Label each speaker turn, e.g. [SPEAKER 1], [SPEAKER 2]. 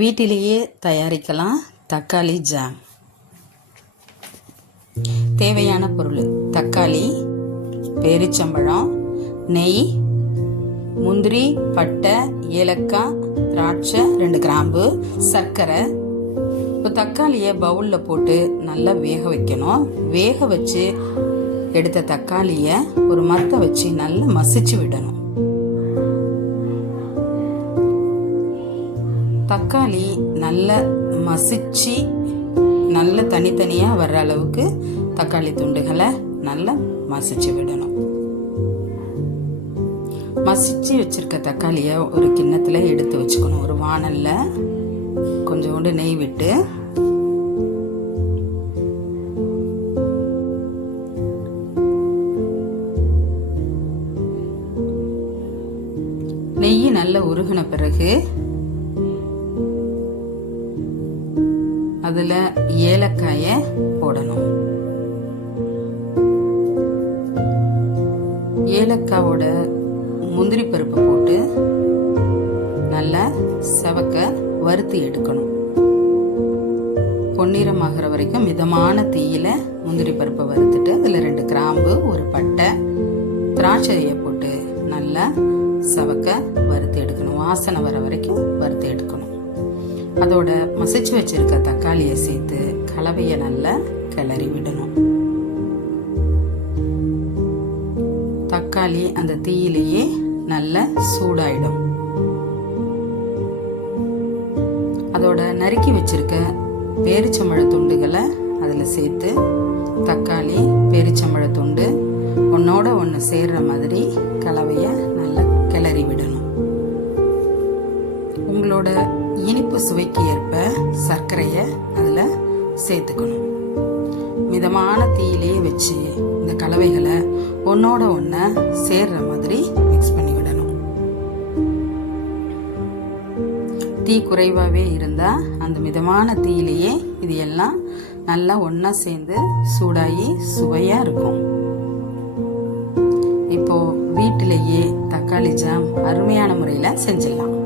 [SPEAKER 1] வீட்டிலேயே தயாரிக்கலாம் தக்காளி ஜாம். தேவையான பொருள் தக்காளி பேரிச்சம்பழம் நெய் முந்திரி பட்டை ஏலக்காய் திராட்சை ரெண்டு கிராம்பு சர்க்கரை. இப்போ தக்காளியை பவுலில் போட்டு நல்லா வேக வைக்கணும். வேக வச்சு எடுத்த தக்காளியை ஒரு மரத்தை வச்சு நல்லா மசிச்சு விடணும். தக்காளி நல்லா மசிச்சு நல்ல தனித்தனியாக வர்ற அளவுக்கு தக்காளி துண்டுகளை நல்லா மசிச்சு விடணும். மசிச்சு வச்சுருக்க தக்காளியை ஒரு கிண்ணத்தில் எடுத்து வச்சுக்கணும். ஒரு வானலில் கொஞ்சோண்டு நெய் விட்டு நெய் நல்லா உருகின பிறகு அதில் ஏலக்காயை போடணும். ஏலக்காவோட முந்திரி பருப்பு போட்டு நல்லா செவக்க வறுத்து எடுக்கணும். பொன்னிறமாகிற வரைக்கும் மிதமான தீயில முந்திரி பருப்பை வறுத்துட்டு அதில் ரெண்டு கிராம்பு ஒரு பட்டை திராட்சையை போட்டு நல்லா செவக்க வறுத்து எடுக்கணும். வாசனை வர வரைக்கும் அதோட மசிச்சு வச்சிருக்க தக்காளியை சேர்த்து கலவையை நல்லா கிளறி விடணும். தக்காளி அந்த தீயிலேயே நல்லா சூடாயிடும். அதோட நறுக்கி வச்சிருக்க பேரிச்சம்பழ துண்டுகளை அதில் சேர்த்து தக்காளி பேரிச்சம்பழ துண்டு ஒன்னோட ஒன்று சேர்ற மாதிரி கலவையை நல்லா கிளறி விடணும். உங்களோட இனிப்பு சுவைக்கு ஏற்ப சர்க்கரையை அதில் சேர்த்துக்கணும். மிதமான தீயிலேயே வச்சு இந்த கலவைகளை ஒன்றோட ஒன்று சேர்ற மாதிரி மிக்ஸ் பண்ணி விடணும். தீ குறைவாகவே இருந்தால் அந்த மிதமான தீயிலேயே இது எல்லாம் நல்லா ஒன்றா சேர்ந்து சூடாகி சுவையாக இருக்கும். இப்போது வீட்டிலேயே தக்காளி ஜாம் அருமையான முறையில் செஞ்சிடலாம்.